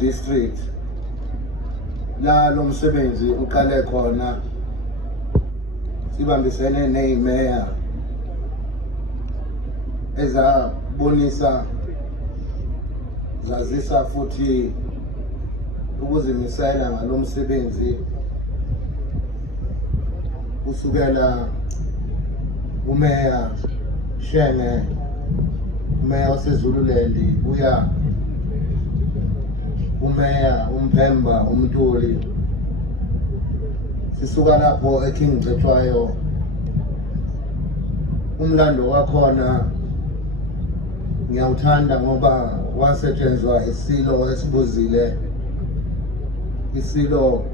district la lo msebenzi uqale khona sibambisene nezimeya ezabonisa zazisa futhi ukuzimisela ngalomsebenzi kusukela umeya Shenge, umeya waseZululand uya umeya uMphemba uMntuli. Sisuka lapho eKingcetshwayo umlando wakhona ngiyawuthanda ngoba wasetshenzwa isilo esibuzile, isilo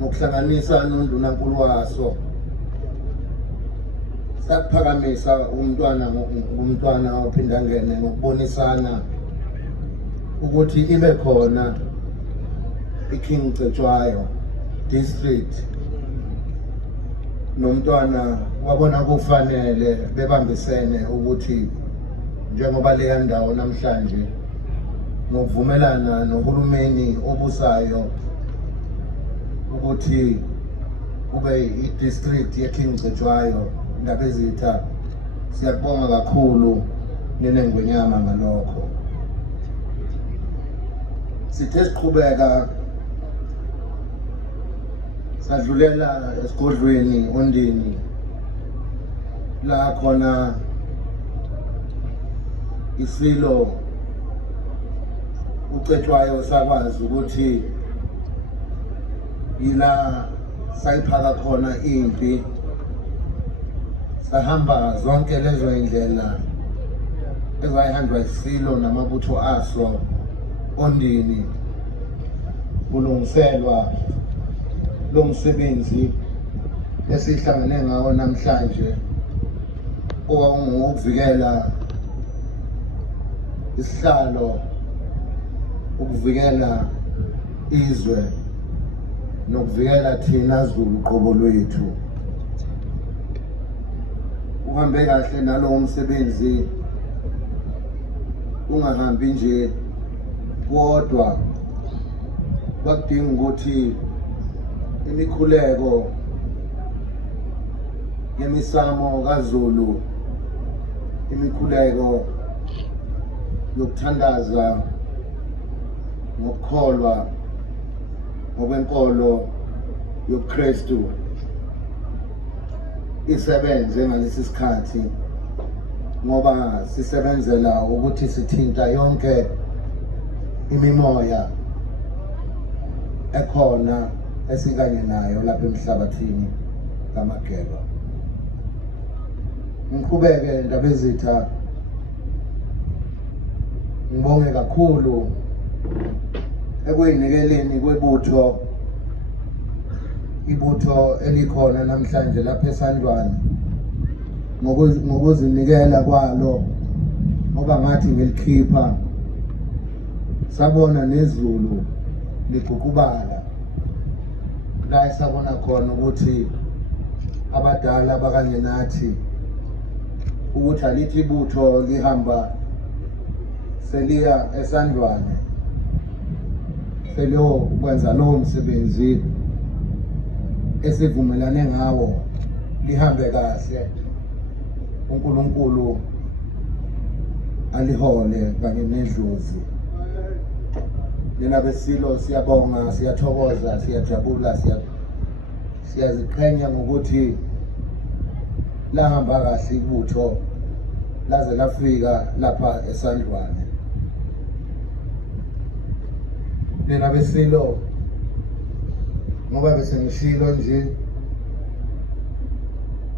ngokuhlanganisa noNdunankulu waso sakuphakamisa umntwana ophinda ngene ngokubonisana ukuthi ibe khona iKingcetshwayo district nomntwana wabona kufanele bebambisene ukuthi njengoba leya ndawo namhlanje ngokuvumelana nohulumeni obusayo ukuthi kube i-district yeKingcetshwayo ndabezitha. Siyabonga kakhulu neNgonyama ngalokho. Sithe siqhubeka sadlulela esigodlweni Ondini la khona isilo uCetshwayo sakwazi ukuthi yila sayiphaka khona impi, sahamba zonke lezo indlela ezayihandwa isilo namabutho aso Ondini kulungiselwa lo msebenzi esihlangane ngawo namhlanje okungukuvikela isihlalo, ukuvikela izwe nokuvikela thina Zulu qobo lwethu. Uhambe kahle nalowo msebenzi, ungahambi nje kodwa kwakudinga ukuthi imikhuleko yemisamo kaZulu, imikhuleko yokuthandaza ngokukholwa ngokwenkolo yobuKristu isebenze ngalesi sikhathi, ngoba sisebenzela ukuthi sithinta yonke imimoya ekhona esikanye nayo lapha emhlabathini kaMageba. Ngiqhubeke ndabezitha, ngibonge kakhulu ekuyinikeleni kwebutho, ibutho elikhona namhlanje lapha eSandlwane, ngokuzinikela kwalo, ngoba ngathi ngilikhipha sabona neZulu liguqubala la esabona khona ukuthi abadala bakanye nathi ukuthi alithi ibutho lihamba seliya eSandlwane seliyokwenza lowo msebenzi esivumelane ngawo lihambe kahle, uNkulunkulu alihole kanye nedlozi. Nina besilo siyabonga, siyathokoza, siyajabula, siyaziqhenya ngokuthi lahamba kahle ibutho laze lafika lapha eSandlwane. Nina besilo, ngoba bese ngishilo nje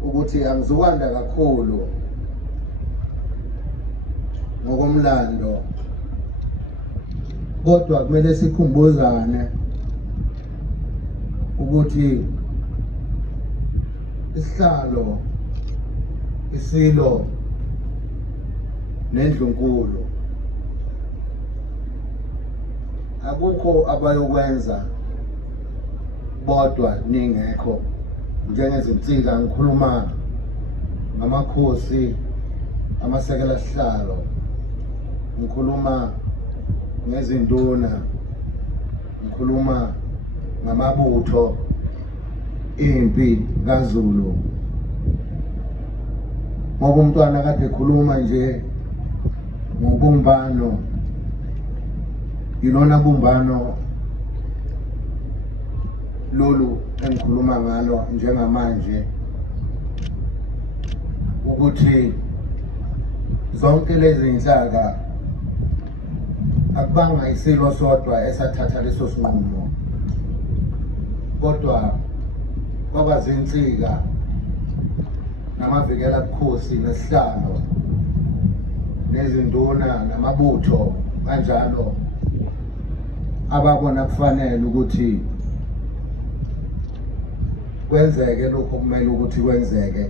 ukuthi angizokwanda kakhulu ngokomlando, kodwa kumele sikhumbuzane ukuthi isihlalo, isilo nendlunkulu akukho abayokwenza bodwa ningekho. Njengezinsika ngikhuluma ngamakhosi, amasekela sihlalo, ngikhuluma ngezinduna, ngikhuluma ngamabutho impi kaZulu. Ngoba umntwana kade ekhuluma nje ngobumbano, yilona bumbano lolu engikhuluma ngalo njengamanje, ukuthi zonke lezi nhlaka akubanga isilo sodwa esathatha leso sinqumo, kodwa kwaba zinsika namavikela bukhosi nesihlalo nezinduna namabutho kanjalo ababona kufanele ukuthi kwenzeke lokho kumele ukuthi kwenzeke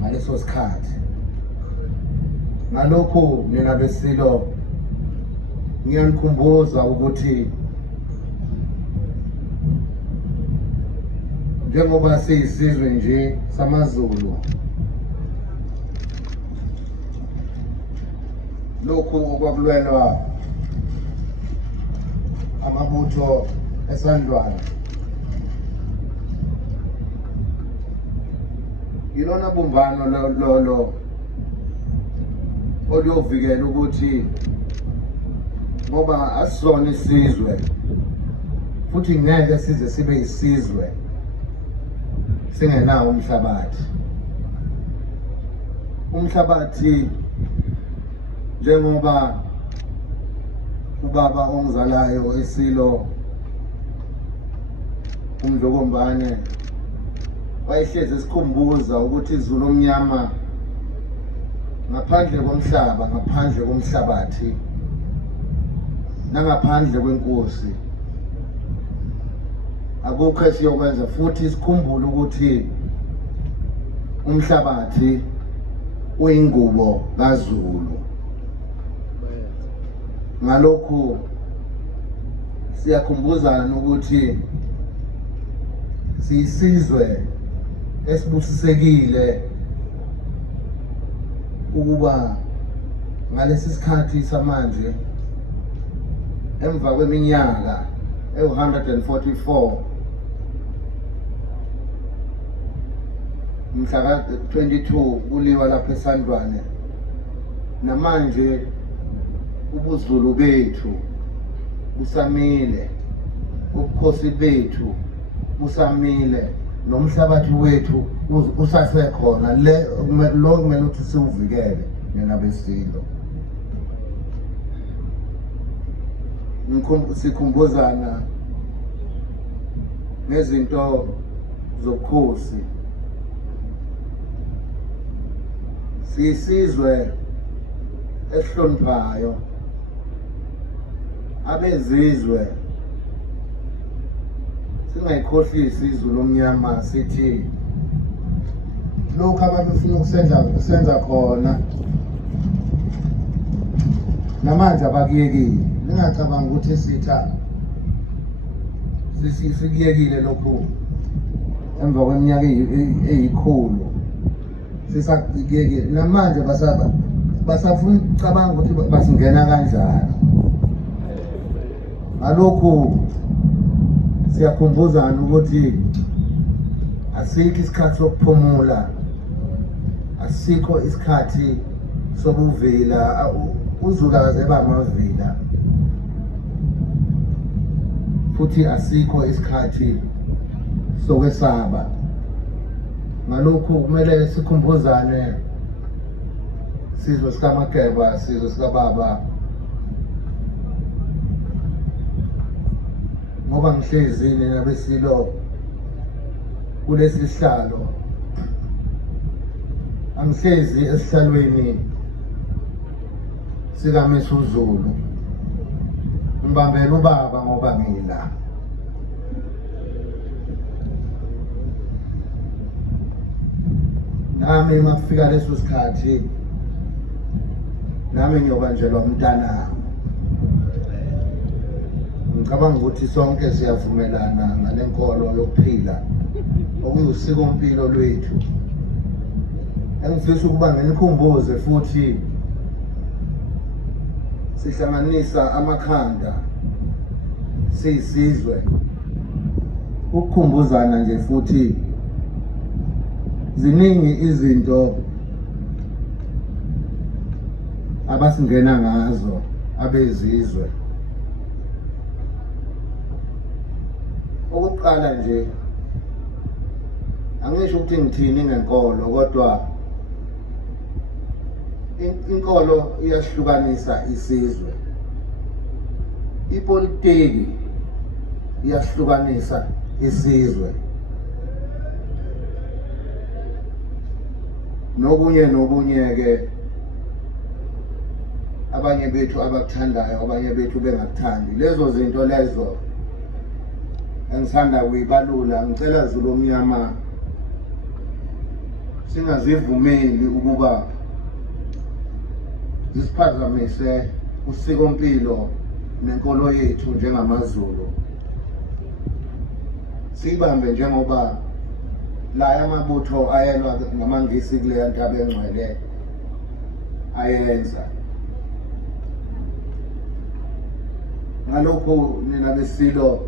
ngaleso sikhathi. Ngalokho mina besilo ngiyanikhumbuza ukuthi njengoba siyisizwe nje samaZulu, lokhu okwakulwelwa amabutho eSandlwane yilona bumbano lolo oluyovikela ukuthi ngoba asizona isizwe futhi ngeke size sibe isizwe singenawo umhlabathi. Umhlabathi njengoba ubaba ongizalayo esilo uMdlokombane wayehlezi esikhumbuza ukuthi izulu omnyama ngaphandle komhlaba, ngaphandle komhlabathi nangaphandle kwenkosi akukho esiyokwenza, futhi sikhumbule ukuthi umhlabathi uyingubo kaZulu. Ngalokhu siyakhumbuzana ukuthi siyisizwe esibusisekile ukuba ngalesi sikhathi samanje emva kweminyaka ewu-144 mhla ka-22 kuliwa lapha eSandlwane, namanje ubuZulu bethu busamile, ubukhosi bethu busamile, nomhlabathi wethu usasekhona. Lo kumele ukuthi siwuvikele nina besilo. Sikhumbuzana ngezinto zobukhosi. Siyisizwe esihloniphayo, abezizwe singayikhohlisi izulu omnyama, sithi lokhu ababefuna ukusenza khona namanje abakuyekile. Ningacabanga ukuthi sikuyekile lokhu emva kweminyaka eyikhulu, sisakuyekile. Namanje basafuna ukucabanga ukuthi basingena kanjani. Ngalokhu siyakhumbuzana ukuthi asikho isikhathi sokuphumula, asikho isikhathi sobuvila. uZulu akazeba amavila, futhi asikho isikhathi sokwesaba. Ngalokhu kumele sikhumbuzane, sizwe sikaMageba, sizwe sikababa, ngoba ngihlezi nina besilo kulesi sihlalo, angihlezi esihlalweni sikamisa uZulu, ngibambela ubaba ngoba ngila. Nami makufika leso sikhathi nami ngiyobanjelwa umntanami. Ngicabanga ukuthi sonke siyavumelana ngale nkolo yokuphila okuyusikompilo lwethu. Engifisa ukuba nginikhumbuze futhi sihlanganisa amakhanda siyisizwe ukukhumbuzana nje futhi ziningi izinto abasingena ngazo abezizwe. Okokuqala nje angisho ukuthi ngithini ngenkolo, kodwa inkolo iyasihlukanisa isizwe, ipolitiki iyasihlukanisa isizwe, nokunye ke abanye bethu abakuthandayo, abanye bethu bengakuthandi. Lezo zinto lezo engisanda kuyibalula, ngicela Zulu omnyama singazivumeli ukuba zisiphazamise usikompilo nenkolo yethu njengamaZulu. Sibambe njengoba la amabutho ayelwa ngamangisi kule ntaba engcwele ayenza. Ngalokho nina besilo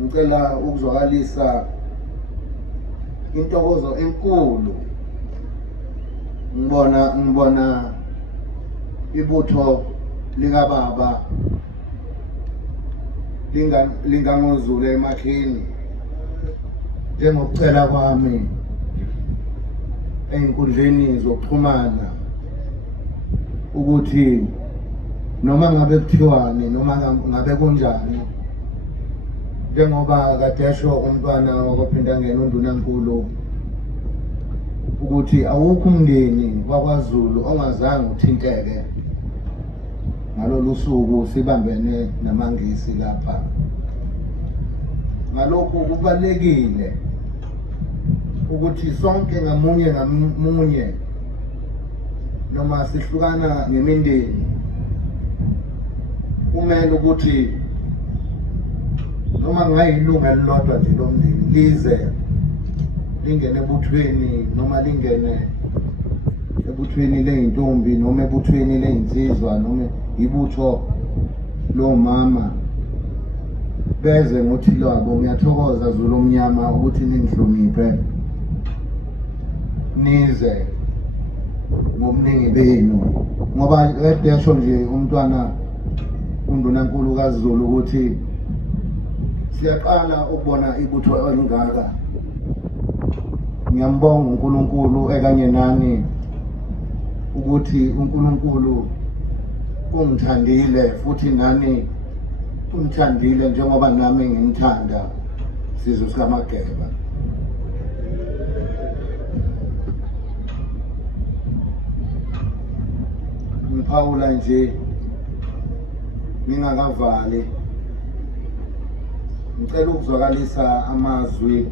ngicela ukuzwakalisa intokozo enkulu ngibona ibutho likababa lingangozulu emakhini, njengokucela kwami ey'nkundleni zokuxhumana ukuthi noma ngabe kuthiwani, noma ngabe kunjani, njengoba kade esho umntwana wakwaphinda ngena undunankulu ukuthi awukho umndeni wakwaZulu ongazange uthinteke ngalolu suku sibambene namangisi lapha. Ngalokhu kubalulekile ukuthi sonke ngamunye noma sihlukana ngemindeni, kumele ukuthi noma ngayilunga elilodwa nje lomndeni lize lingene ebuthweni, noma lingene ebuthweni ley'ntombi, noma ebuthweni ley'nsizwa, noma ibutho lomama, beze ngothi lwabo. Ngiyathokoza Zulu omnyama ukuthi ningihloniphe, nize ngobuningi benu, ngoba kade yasho nje umntwana undunankulu kaZulu ukuthi siyaqala ukubona ibutho elingaka. Ngiyambonga uNkulunkulu ekanye nani ukuthi uNkulunkulu ungithandile futhi nani ungithandile njengoba nami ngimthanda sizwe sikaMageba. Ngiphawula nje ngingakavali, ngicela ukuzwakalisa amazwi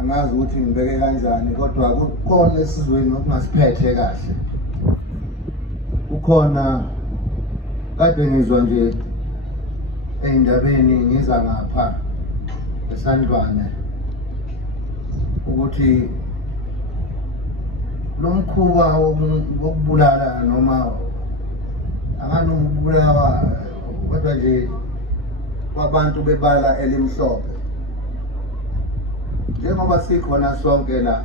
angazi ukuthi ngibeke kanjani, kodwa kukhona esizweni okungasiphethe kahle. Kukhona kade ngizwa nje ey'ndabeni ngiza ngapha eSandlwane ukuthi lo mkhuba wokubulala, noma angani ukubulawa kodwa nje kwabantu bebala elimhlophe, njengoba sikhona sonke la,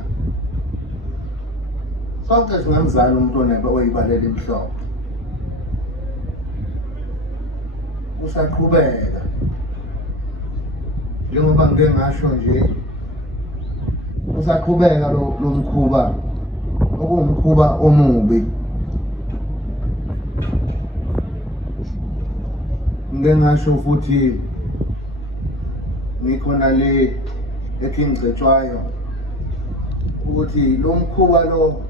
sonke singamzala umuntu oyibala elimhlophe, usaqhubeka njengoba ngike ngasho nje, usaqhubeka lo mkhuba okuwumkhuba omubi. Ngike ngasho futhi ngikhona le ekingcetshwayo ukuthi lo mkhuba lo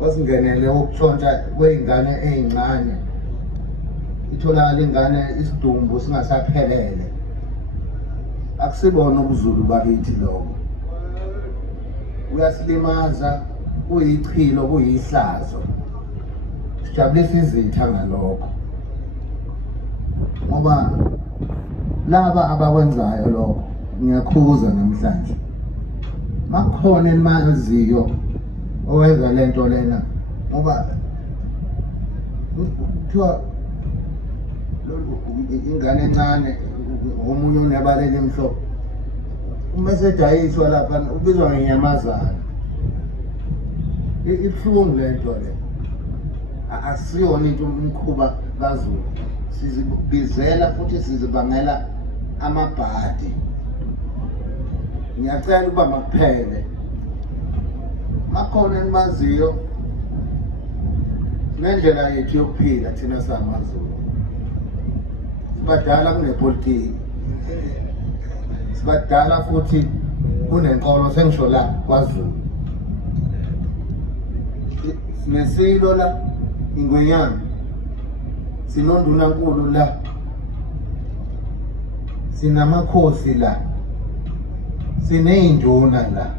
osingenele ukutshontsha kwey'ngane ey'ncane, itholakala ingane isidumbu singasaphelele, akusibona ubuZulu bakithi lokho. Uyasilimaza, kuyichilo, kuyihlazo, sijabulisa izitha ngalokho, ngoba laba abakwenzayo lokho ngiyakhuza namhlanje makhona enimaziyo owenza lento lena ngoba kuthiwa ingane encane omunye unebaleni emhlophe uma sedayiswa lapha ubizwa ngenyamazana. Ibuhlungu lento le, asiyona into umkhuba kaZulu, sizibizela futhi sizibangela amabhadi. Ngiyacela ukuba makuphele, makhona enimaziyo nendlela yethu yokuphila thina samaZulu. Sibadala kunepolitiki, sibadala futhi kunenkolo, sengisho la kwaZulu. Sinesilo la INgonyama, sinondunankulu la, sinamakhosi la, siney'nduna la.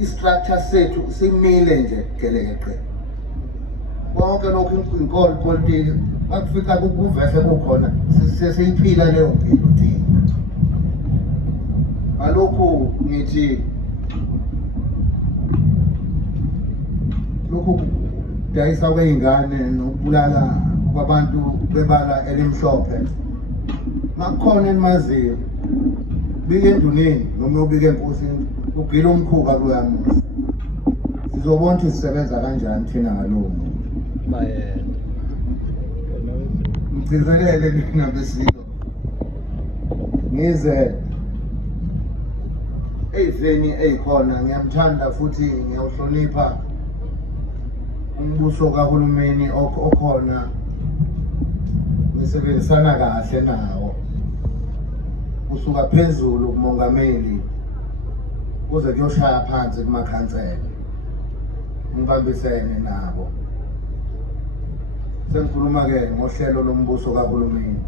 Istructure sethu simile nje gelekeqe. Konke lokhu inkolo politiki bakufika kuvese kukhona sesiyiphila leyo mpilo thina. Ngalokhu ngithi lokhu dayisa kwey'ngane nokubulala kwabantu bebala elimhlophe, makukhona enimaziyo bike enduneni noma ubike enkosini, ugile umkhuba kuyamusa. Sizobona ukuthi sisebenza kanjani thina ngalowo muntu. Ngigcizelele nginabesiko ngize ey'feni ey'khona. Ngiyamthanda futhi ngiyawuhlonipha umbuso kahulumeni okhona, ngisebenzisana kahle nawo kusuka phezulu kumongameli kuze kuyoshaya phansi kumakhansela, ngibambisene nabo. Sengikhuluma-ke ngohlelo lombuso kahulumeni.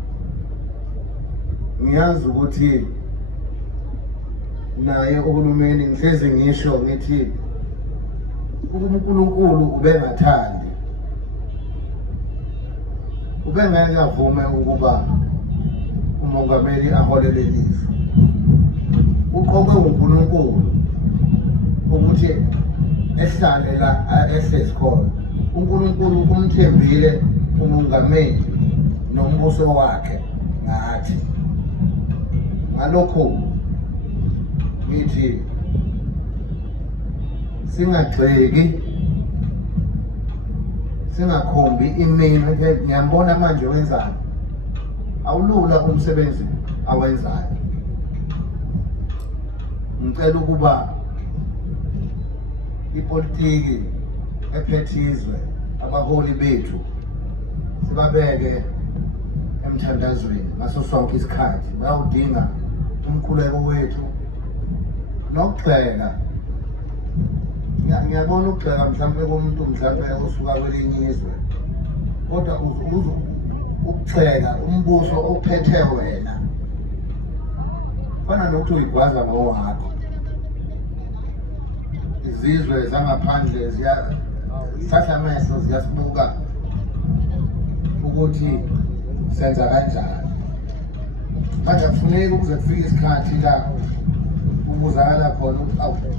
Ngiyazi ukuthi naye uhulumeni ngihlezi ngisho ngithi uNkulunkulu ubengathandi, ubengeke avume ukuba umongameli aholele ilizwe. Uqokwe uNkulunkulu ukuthi ehlale la ehlezi khona. uNkulunkulu umthembile umongameli nombuso wakhe ngathi. Ngalokho ngithi singagxeki, singakhombi iminwe. Ngiyambona manje wenzani, awulula umsebenzi awenzayo. Ngicela ukuba ipolitiki ephethizwe abaholi bethu sibabeke emthandazweni ngaso sonke isikhathi. Bayawudinga umkhuleko wethu nokugxeka. Ngiyabona ukugxeka mhlawumbe komuntu mhlawumbe osuka kwelinye izwe, kodwa ukugxeka umbuso ophethe wena fana nokuthi uyigwaza ngowakho. Izizwe zangaphandle ziyathatha amehlo ziyasibuka ukuthi senza kanjani. Manje akufuneki ukuze kufike isikhathi la ukuzakala khona ukuthi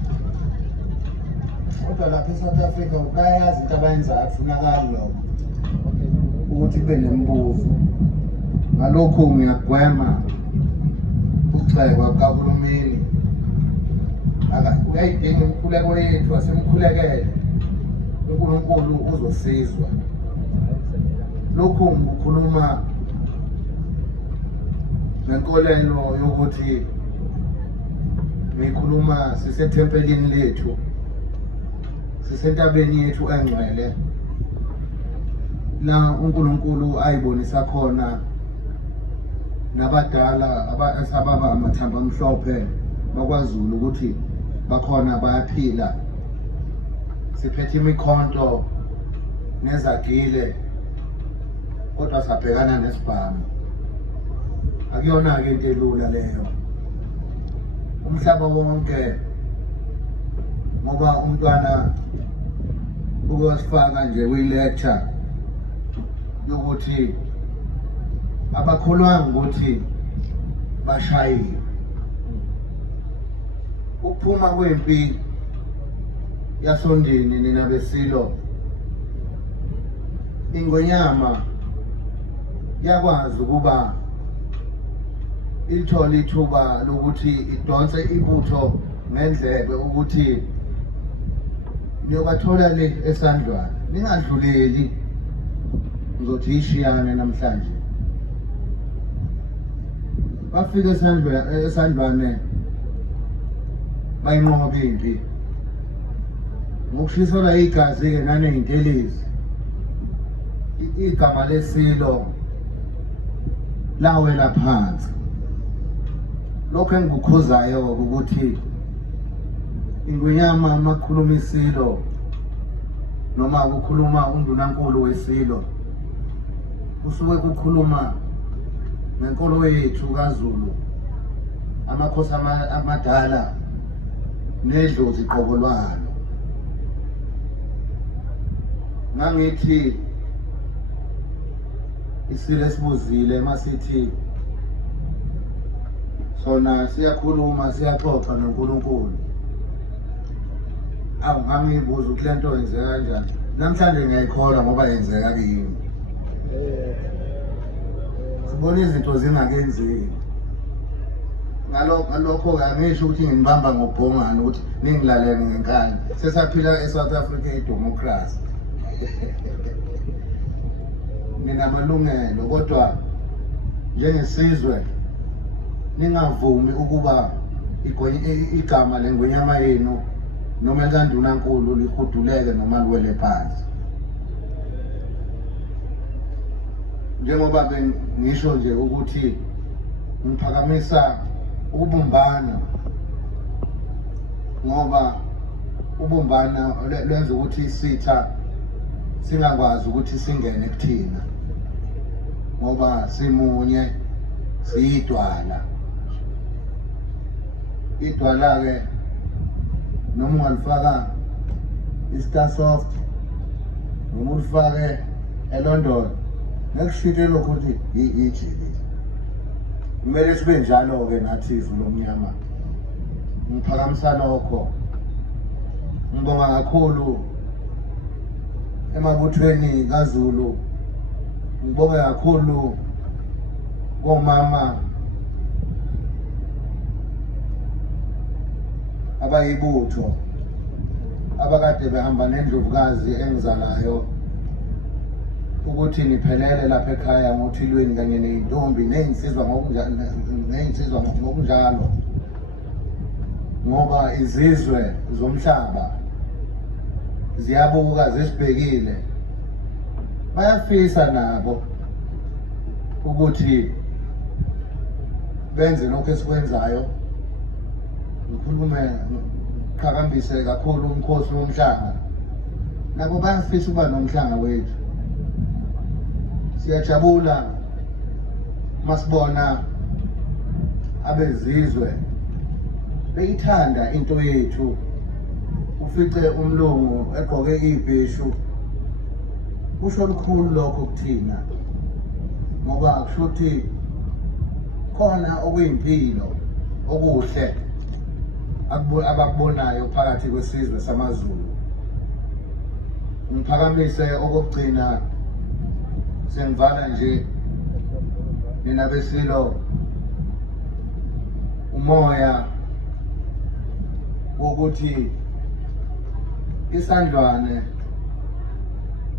kodwa lapha eSouth Africa bayayazi into abayenzayo, akufunakali lokho ukuthi kube nembuzo. Ngalokhu ngiyagwema ukugxekwa kahulumeni. Uyayidinga umkhuleko yethu, asemkhulekele. uNkulunkulu uzosizwa. Lokhu ngikhuluma nenkolelo yokuthi ngikhuluma sisethempelini lethu, sisentabeni yethu engcwele la uNkulunkulu ayibonisa khona nabadala esababa amathamba amhlophe bakwaZulu ukuthi bakhona bayaphila. Siphethe imikhonto nezagile kodwa sabhekana nesibhamu. Akuyona-ke into elula leyo. Umhlaba wonke ngoba umntwana ukuyosifaka nje kwi-lecture yokuthi abakholwanga ukuthi bashayiwe. Ukuphuma kwempi yasondini nina besilo, INgonyama yakwazi ukuba ilithole ithuba lokuthi idonse ibutho ngendlebe ukuthi niyobathola le eSandlwane, ningadluleli ngizothi ishiyane namhlanje. Bafika eSandlwane bayinqoba impi ngokushiselwa igazi-ke naney'ntelezi. Igama lesilo lawela phansi. Lokho engikukhuzayo ukuthi INgonyama makukhuluma isilo noma kukhuluma undunankulu wesilo, kusuke kukhuluma ngenkolo yethu kaZulu, amakhosi amadala nedlozi qobo lwalo. Ngangithi isilo esibuzile masithi sona siyakhuluma siyaxoxa noNkulunkulu. Angibuza ukuthi le nto yenzeka kanjani. Namhlanje ngiyayikholwa ngoba yenzeka kimi. Sibona izinto zingakenzeki. Ngalokho angisho ukuthi ngibamba ngobhongane ukuthi ningilalele ngenkani. Sesaphila eSouth Africa idemocracy. Ninamalungelo kodwa njengesizwe ningavumi ukuba igama leNgonyama yenu noma likaNdunankulu lihuduleke noma liwele phansi. Njengoba bengisho nje ukuthi ngiphakamisa ukubumbana, ngoba ubumbana lwenza ukuthi isitha singakwazi ukuthi singene kuthina, ngoba simunye siyidwala. Idwala-ke noma ungalifaka iStarsoft noma ulifake eLondon, nekushite lokho ukuthi ijili. Kumele sibe njalo-ke nathi izulu omnyama. Ngiphakamisa lokho. Ngibonga kakhulu emabuthweni kaZulu, ngibonge kakhulu komama abayibutho abakade behamba nendlovukazi engizalayo ukuthi niphelele lapha ekhaya ngothilweni kanye ney'ntombi ney'nsizwa ngokunjalo, ngoba izizwe zomhlaba ziyabuka zisibhekile, bayafisa nabo ukuthi benze lokho esikwenzayo. Ngikhulume qhakambise kakhulu umkhosi womhlanga, nabo bayafisa ukuba nomhlanga wethu. Siyajabula masibona abezizwe beyithanda into yethu. Ufice umlungu egqoke ibhishu, kusho lukhulu lokho kuthina, ngoba kusho ukuthi khona okuyimpilo okuhle abakubonayo phakathi kwesizwe samaZulu. Ngiphakamise okugcina, sengivala nje nina besilo, umoya wokuthi iSandlwane,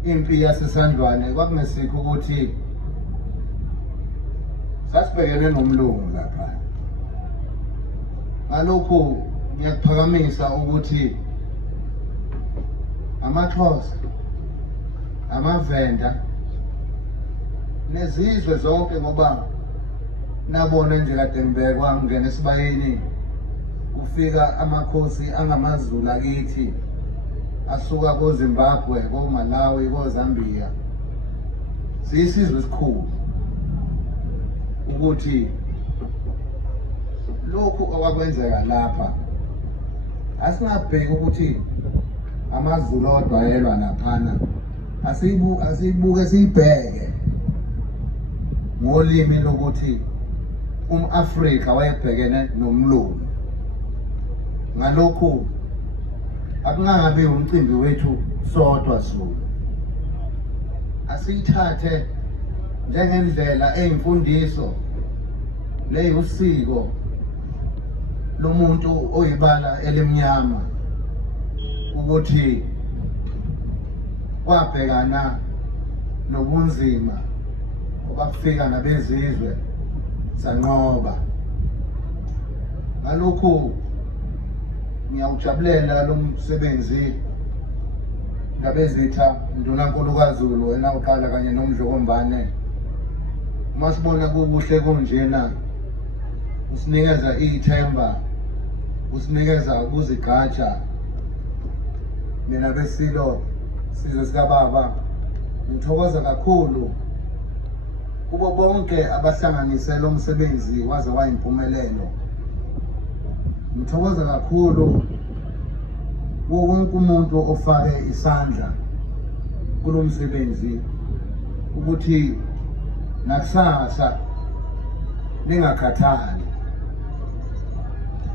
impi yaseSandlwane kwakungesikho ukuthi sasibhekene nomlungu lapha. Ngalokhu ngiyakuphakamisa ukuthi amaXhosa, amaVenda nezizwe zonke, ngoba nabona nje kade ngibekwa ngene esibayeni kufika amakhosi angamaZulu akithi asuka koZimbabwe, koMalawi, koZambia. Siyisizwe esikhulu ukuthi lokhu okwakwenzeka lapha asingabheki ukuthi amaZulu odwayelwa naphana, asiyibuke siyibheke ngolimi lokuthi Afrika wayebhekene nomlungu. Ngalokhu akungabe umcimbi wethu sodwa Zulu. Asiyithathe njengendlela eyimfundiso leyusiko lomuntu oyibala elimnyama ukuthi wabhekana nobunzima obafika nabezizwe sanqoba. Ngalokhu ngiyawujabulela lo msebenzi ngabezitha ndunankulu kaZulu wena uqala kanye nomdlokombane. Masibona kubuhle kunjena usinikeza ithemba, usinikeza ukuzigqaja. Mina besilo sizwe sikababa ngithokoza kakhulu kubo bonke abahlanganise lo msebenzi waze wayimpumelelo. Ngithokoza kakhulu wonke umuntu ofake isandla kulo msebenzi ukuthi nakusasa ningakhathali,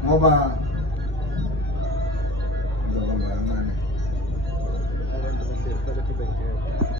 ngoba